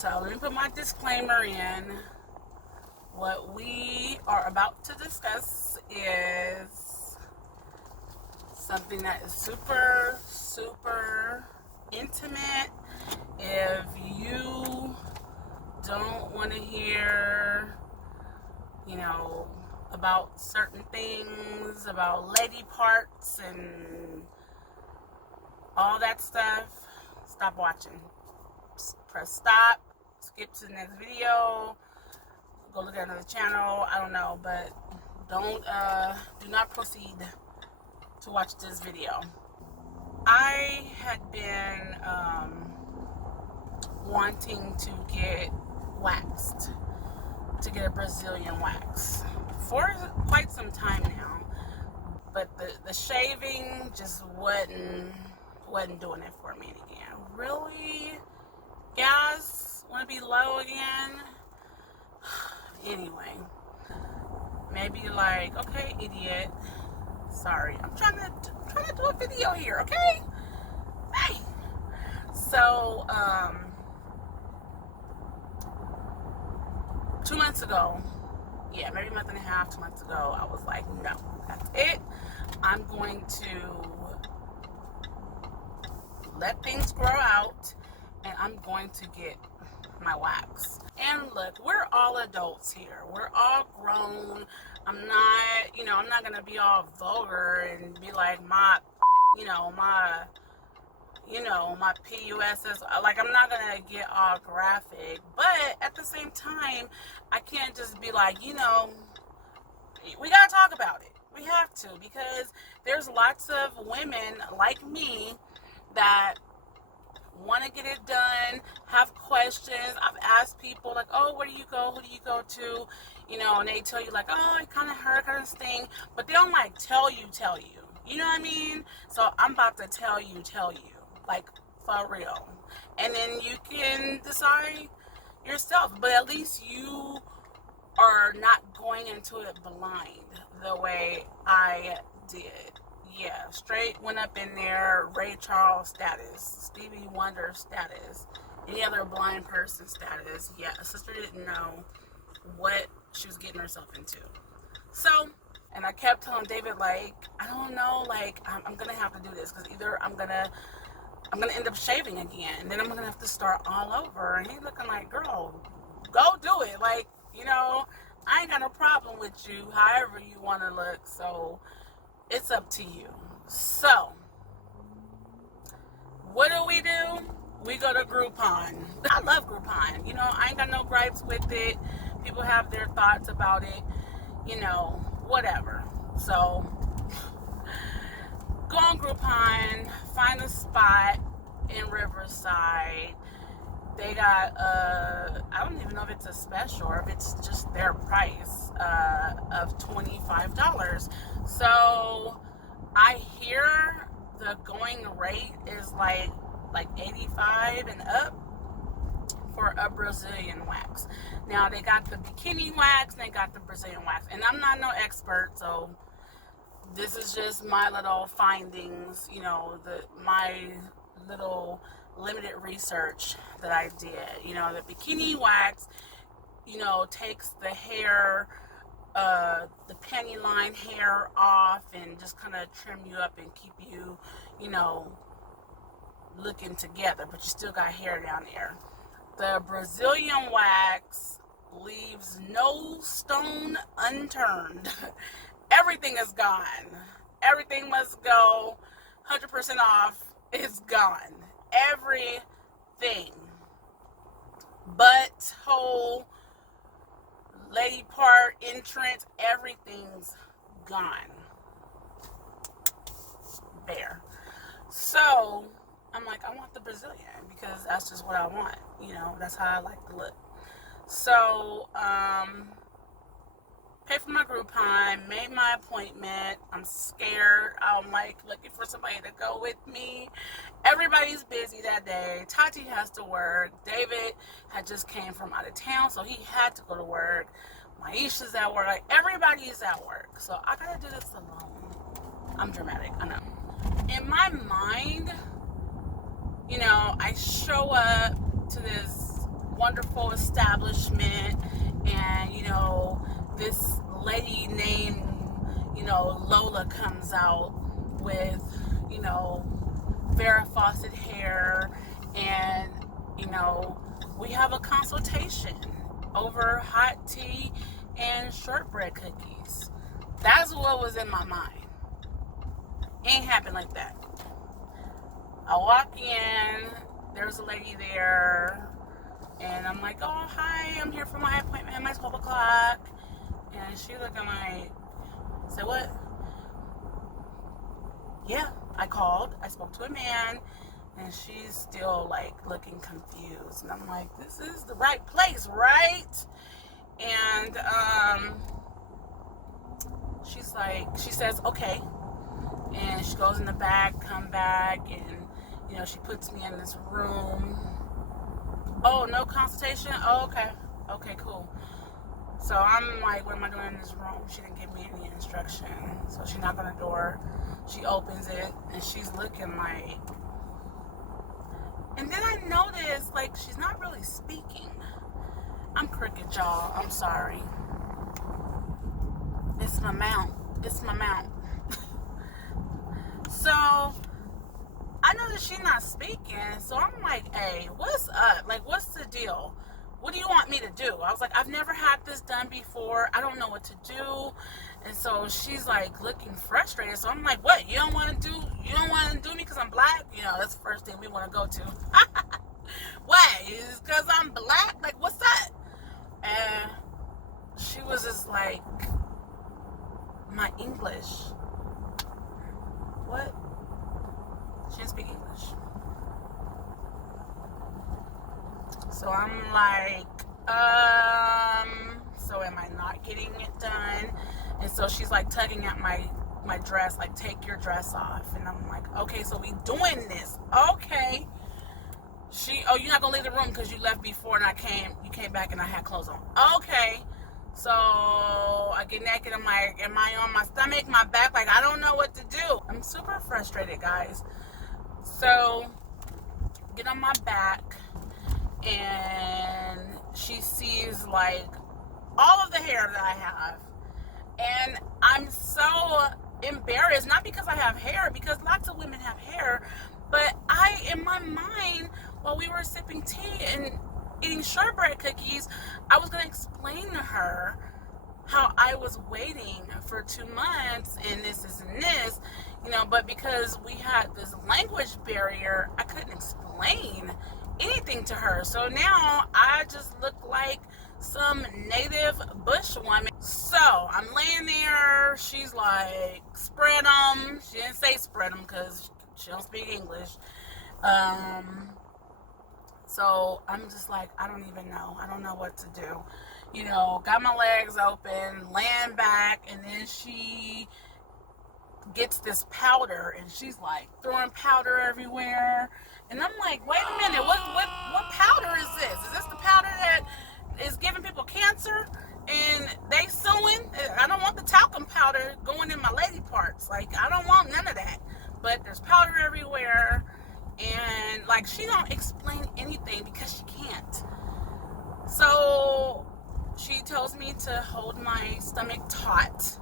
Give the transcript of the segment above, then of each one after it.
So let me put my disclaimer in. What we are about to discuss is something that is super, super intimate. If you don't want to hear, about certain things, about lady parts and all that stuff, stop watching. Press stop, skip to the next video, go look at another channel, I don't know, but do not proceed to watch this video. I had been wanting to get waxed, to get a Brazilian wax for quite some time now, but the shaving just wasn't doing it for me again. Really? Guys, want to be low again? Anyway, maybe you're like, okay, idiot. Sorry, I'm trying to do a video here, okay? Hey. So, 2 months ago, maybe a month and a half, 2 months ago, I was like, no, that's it. I'm going to let things grow out, and I'm going to get my wax. And look, we're all adults here. We're all grown. I'm not gonna be all vulgar and be like my PUSs. Like, I'm not gonna get all graphic, but at the same time, I can't just be like, we gotta talk about it. We have to, because there's lots of women like me that want to get it done, have questions. I've asked people like, oh, where do you go? Who do you go to? And they tell you like, oh, it kind of hurt, kind of sting, but they don't like tell you. You know what I mean? So I'm about to tell you, like, for real. And then you can decide yourself, but at least you are not going into it blind the way I did. Yeah, straight went up in there, Ray Charles status, Stevie Wonder status, any other blind person status. Yeah, a sister didn't know what she was getting herself into. So, and I kept telling David, like, I don't know, like, I'm gonna have to do this, because either I'm gonna end up shaving again, and then I'm gonna have to start all over. And he's looking like, girl, go do it. Like, I ain't got no problem with you, however you want to look. So it's up to you. So, what do? We go to Groupon. I love Groupon. I ain't got no gripes with it. People have their thoughts about it. Whatever. So, go on Groupon, find a spot in Riverside. They got, I don't even know if it's a special or if it's just their price of $25. So I hear the going rate is like 85 and up for a Brazilian wax. Now they got the bikini wax and they got the Brazilian wax. And I'm not no expert, so this is just my little findings, my little limited research that I did. The bikini wax, takes the hair, the penny line hair off and just kind of trim you up and keep you, looking together, but you still got hair down there. The Brazilian wax leaves no stone unturned. Everything is gone. Everything must go. 100% off is gone. Everything. Butt, hole, lady part, entrance, everything's gone. There. So, I'm like, I want the Brazilian because that's just what I want. That's how I like to look. So, paid for my Groupon, made my appointment. I'm scared. I'm like looking for somebody to go with me. Everybody's busy that day. Tati has to work. David had just came from out of town, so he had to go to work. Maisha's at work. Like, everybody's at work. So I gotta do this alone. I'm dramatic, I know. In my mind, I show up to this wonderful establishment, and this lady named Lola comes out with Farrah Fawcett hair, and we have a consultation over hot tea and shortbread cookies. That's what was in my mind. Ain't happened like that. I walk in, there's a lady there, and I'm like, oh, hi, I'm here for my appointment at my 12 o'clock. And she looking like, say what? Yeah, I called, I spoke to a man, and she's still like looking confused. And I'm like, this is the right place, right? And she says, okay. And she goes in the back, come back, and she puts me in this room. Oh, no consultation? Oh, okay, cool. So I'm like, what am I doing in this room? She didn't give me any instruction. So she knocked on the door, she opens it, and she's looking like, and then I noticed like she's not really speaking. I'm crooked, y'all, I'm sorry. It's my mount. So I know that she's not speaking, so I'm like, hey, what's up? Like, what's the deal? What do you want me to do? I was like, I've never had this done before. I don't know what to do. And so she's like looking frustrated. So I'm like, what? You don't want to do me because I'm black? That's the first thing we want to go to. What? Is because I'm black? Like, what's that? And she was just like, my English. What? She didn't speak English. So I'm like, so am I not getting it done? And so she's like tugging at my dress, like, take your dress off. And I'm like, okay, so we doing this. Okay. You're not gonna leave the room because you left before and you came back and I had clothes on. Okay. So I get naked. I'm like, am I on my stomach, my back? Like, I don't know what to do. I'm super frustrated, guys. So get on my back, and she sees like all of the hair that I have, and I'm so embarrassed, not because I have hair, because lots of women have hair, but in my mind, while we were sipping tea and eating shortbread cookies, I was going to explain to her how I was waiting for 2 months and this, but because we had this language barrier, I couldn't explain anything to her. So now I just look like some native bush woman. So I'm laying there, she's like, spread them. She didn't say spread them because she don't speak English. So I'm just like, I don't even know. I don't know what to do. Got my legs open, laying back, and then she gets this powder, and she's like throwing powder everywhere. And I'm like, wait a minute, what powder is this? Is this the powder that is giving people cancer and they suing? I don't want the talcum powder going in my lady parts. Like, I don't want none of that. But there's powder everywhere, and like, she don't explain anything because she can't. So she tells me to hold my stomach taut.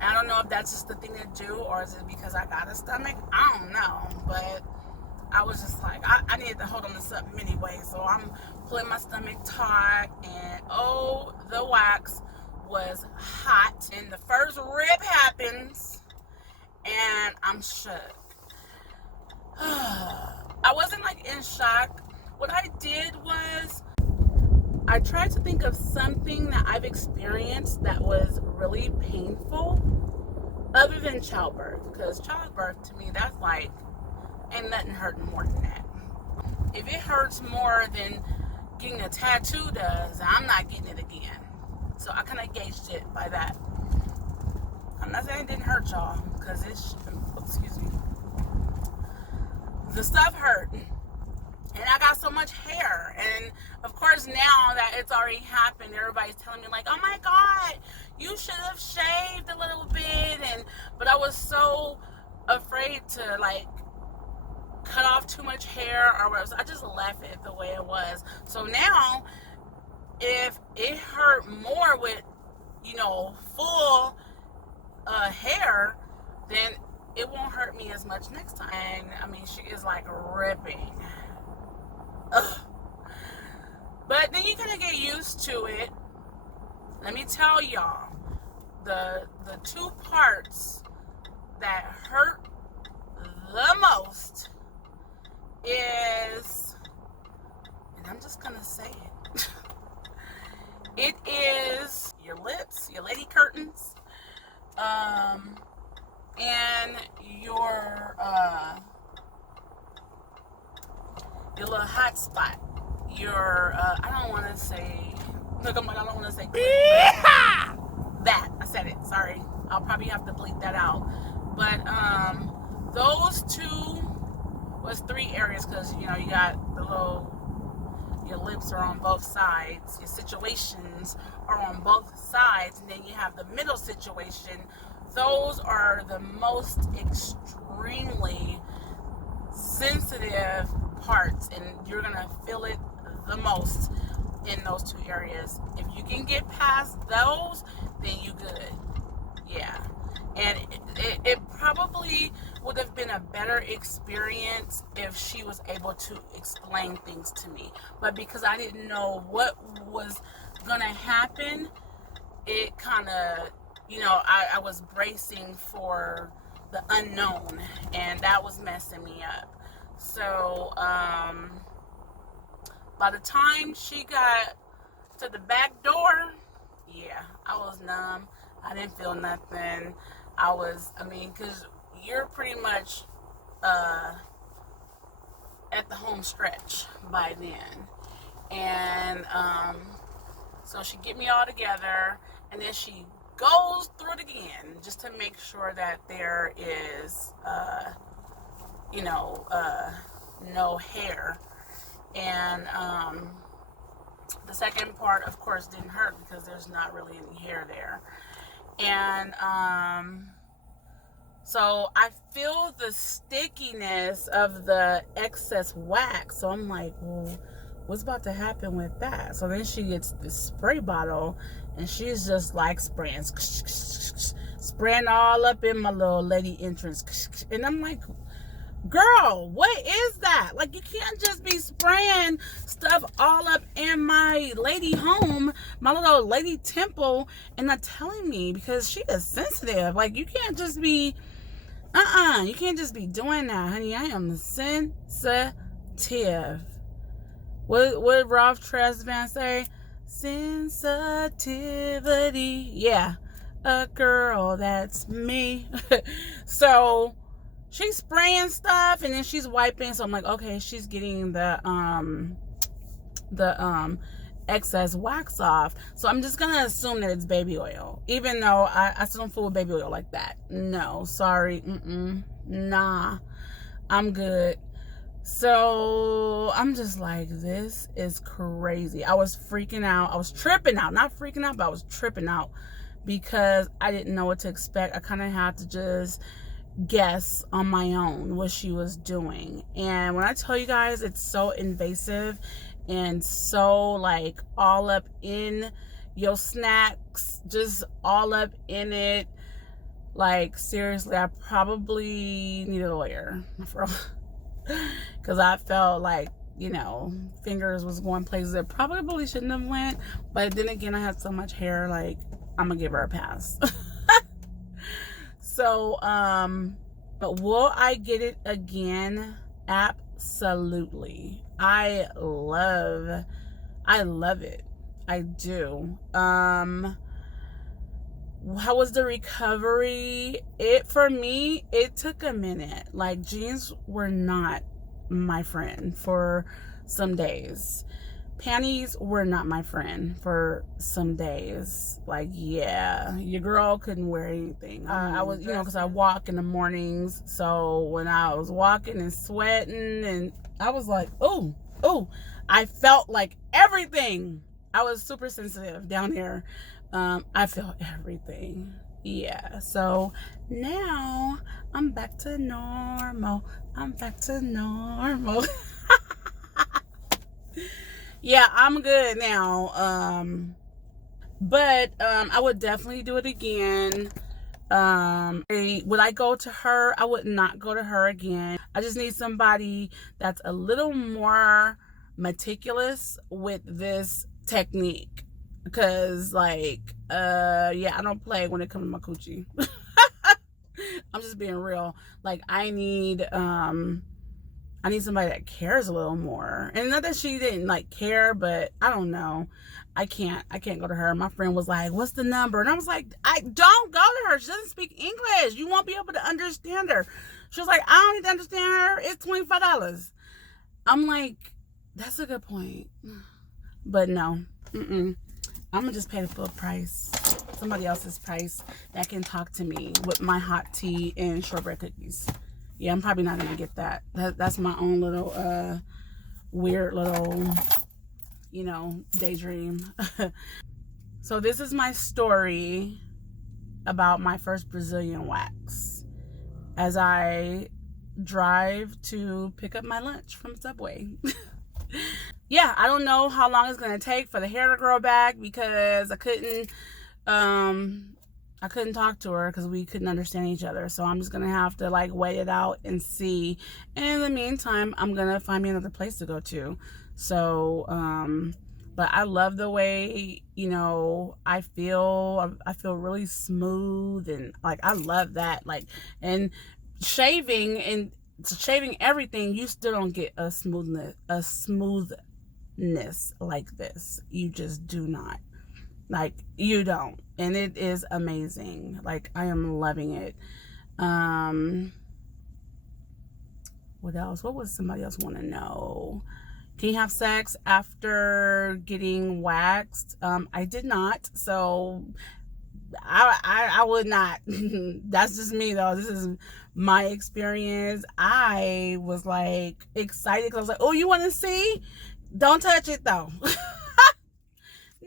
I don't know if that's just the thing to do, or is it because I got a stomach? I don't know, but I was just like, I needed to hold on to something anyway. So I'm pulling my stomach taut, and oh, the wax was hot. And the first rib happens, and I'm shook. I wasn't like in shock. What I did was, I tried to think of something that I've experienced that was really painful other than childbirth, because childbirth to me, that's like, ain't nothing hurting more than that. If it hurts more than getting a tattoo does, I'm not getting it again. So I kind of gauged it by that. I'm not saying it didn't hurt, y'all, because excuse me, the stuff hurt. And I got so much hair. And of course, now that it's already happened, everybody's telling me like, oh my God, you should have shaved a little bit. But I was so afraid to like cut off too much hair or whatever. So I just left it the way it was. So now, if it hurt more with, full hair, then it won't hurt me as much next time. And I mean, she is like ripping. Ugh. But then you kind of get used to it. Let me tell y'all, the two parts that hurt the most is, and I'm just gonna say it, it is your lips, your lady curtains, and your little hot spot. Your I don't want to say. Look, I don't want to say. That I said it. Sorry, I'll probably have to bleep that out. But those two was 3 areas, because you got the little. Your lips are on both sides. Your situations are on both sides, and then you have the middle situation. Those are the most extremely sensitive parts, and you're gonna feel it the most in those 2 areas. If you can get past those, then you good. Yeah. And it probably would have been a better experience if she was able to explain things to me. But because I didn't know what was gonna happen, it kind of, I was bracing for the unknown, and that was messing me up. So by the time she got to the back door, yeah, I was numb. I didn't feel nothing. Because you're pretty much at the home stretch by then. And so she get me all together, and then she goes through it again just to make sure that there is, no hair. And the second part, of course, didn't hurt because there's not really any hair there. And so I feel the stickiness of the excess wax. So I'm like, well, what's about to happen with that? So then she gets this spray bottle, and she's just like spraying all up in my little lady entrance. And I'm like, girl, what is that? Like, you can't just be spraying stuff all up in my lady home, my little lady temple, and not telling me, because she is sensitive. Like, you can't just be, you can't just be doing that, honey. I am sensitive. What did Ralph Tresvant say? Sensitivity. Yeah, a girl, that's me. So she's spraying stuff, and then she's wiping. So I'm like, okay, she's getting the excess wax off. So I'm just gonna assume that it's baby oil, even though I still don't fool with baby oil like that. No, sorry, nah, I'm good. So I'm just like, this is crazy. I was freaking out. I was tripping out, not freaking out, but I was tripping out because I didn't know what to expect. I kind of had to just guess on my own what she was doing. And when I tell you guys, it's so invasive and so like all up in your snacks, just all up in it. Like, seriously, I probably need a lawyer because I felt like, fingers was going places that probably shouldn't have went. But then again, I had so much hair, like, I'm gonna give her a pass. So, but will I get it again? Absolutely. I love it. I do. How was the recovery? For me, it took a minute. Like, jeans were not my friend for some days. Panties were not my friend for some days. Like, yeah, your girl couldn't wear anything. I was, because I walk in the mornings. So when I was walking and sweating, and I was like, oh, I felt like everything. I was super sensitive down here. I felt everything. Yeah, so now I'm back to normal. I'm back to normal. Yeah, I'm good now. But I would definitely do it again. Would I go to her? I would not go to her again. I just need somebody that's a little more meticulous with this technique, because like yeah, I don't play when it comes to my coochie. I'm just being real. Like I need somebody that cares a little more. And not that she didn't like care, but I don't know. I can't go to her. My friend was like, "What's the number?" And I was like, "I don't go to her. She doesn't speak English. You won't be able to understand her." She was like, "I don't need to understand her. It's $25." I'm like, "That's a good point." But no. I'm gonna just pay the full price. Somebody else's price that can talk to me with my hot tea and shortbread cookies. Yeah, I'm probably not gonna get that. That's my own little weird little, daydream. So this is my story about my first Brazilian wax as I drive to pick up my lunch from Subway. Yeah, I don't know how long it's gonna take for the hair to grow back, because I couldn't talk to her because we couldn't understand each other. So I'm just gonna have to like wait it out and see. And in the meantime, I'm gonna find me another place to go to. So but I love the way, I feel really smooth, and like I love that. Like, and shaving everything, you still don't get a smoothness like this. You just do not. Like, you don't. And it is amazing. Like, I am loving it. What else? What would somebody else want to know? Can you have sex after getting waxed? I did not. So I would not. That's just me though. This is my experience. I was like excited because I was like, "Oh, you want to see? Don't touch it though."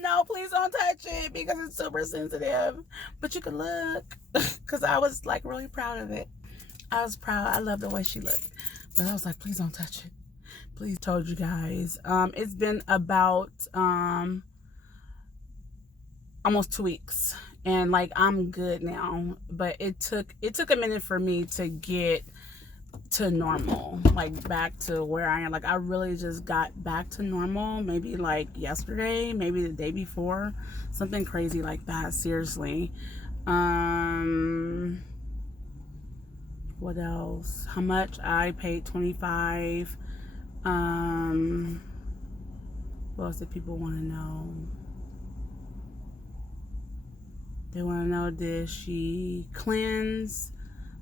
No, please don't touch it because it's super sensitive. But you can look, because I was like really proud of it. I was proud. I love the way she looked. But I was like, please don't touch it. Please. Told you guys. It's been about almost 2 weeks. And like I'm good now. But it took a minute for me to get to normal, like back to where I am. Like I really just got back to normal maybe like yesterday, maybe the day before, something crazy like that. Seriously. What else? How much? I paid $25. What else did people want to know? They want to know, did she cleanse?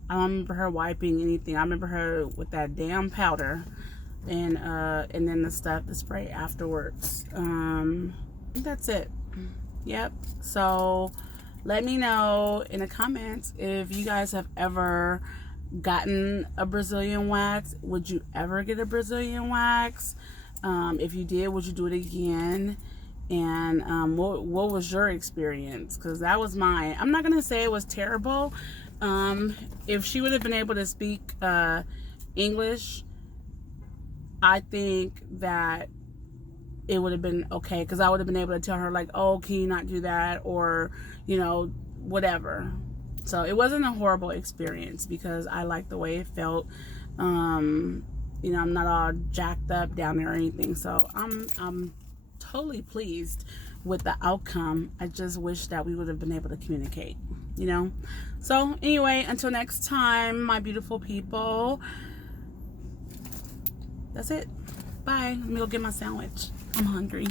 I don't remember her wiping anything. I remember her with that damn powder, and then the spray afterwards. I think that's it. Yep. So let me know in the comments if you guys have ever gotten a Brazilian wax. Would you ever get a Brazilian wax? If you did, would you do it again? And what was your experience? Because that was mine. I'm not gonna say it was terrible. If she would have been able to speak English, I think that it would have been okay, because I would have been able to tell her like, "Oh, can you not do that?" or whatever. So it wasn't a horrible experience because I liked the way it felt. I'm not all jacked up down there or anything, so I'm totally pleased with the outcome. I just wish that we would have been able to communicate, So anyway, until next time, my beautiful people, that's it. Bye. Let me go get my sandwich. I'm hungry.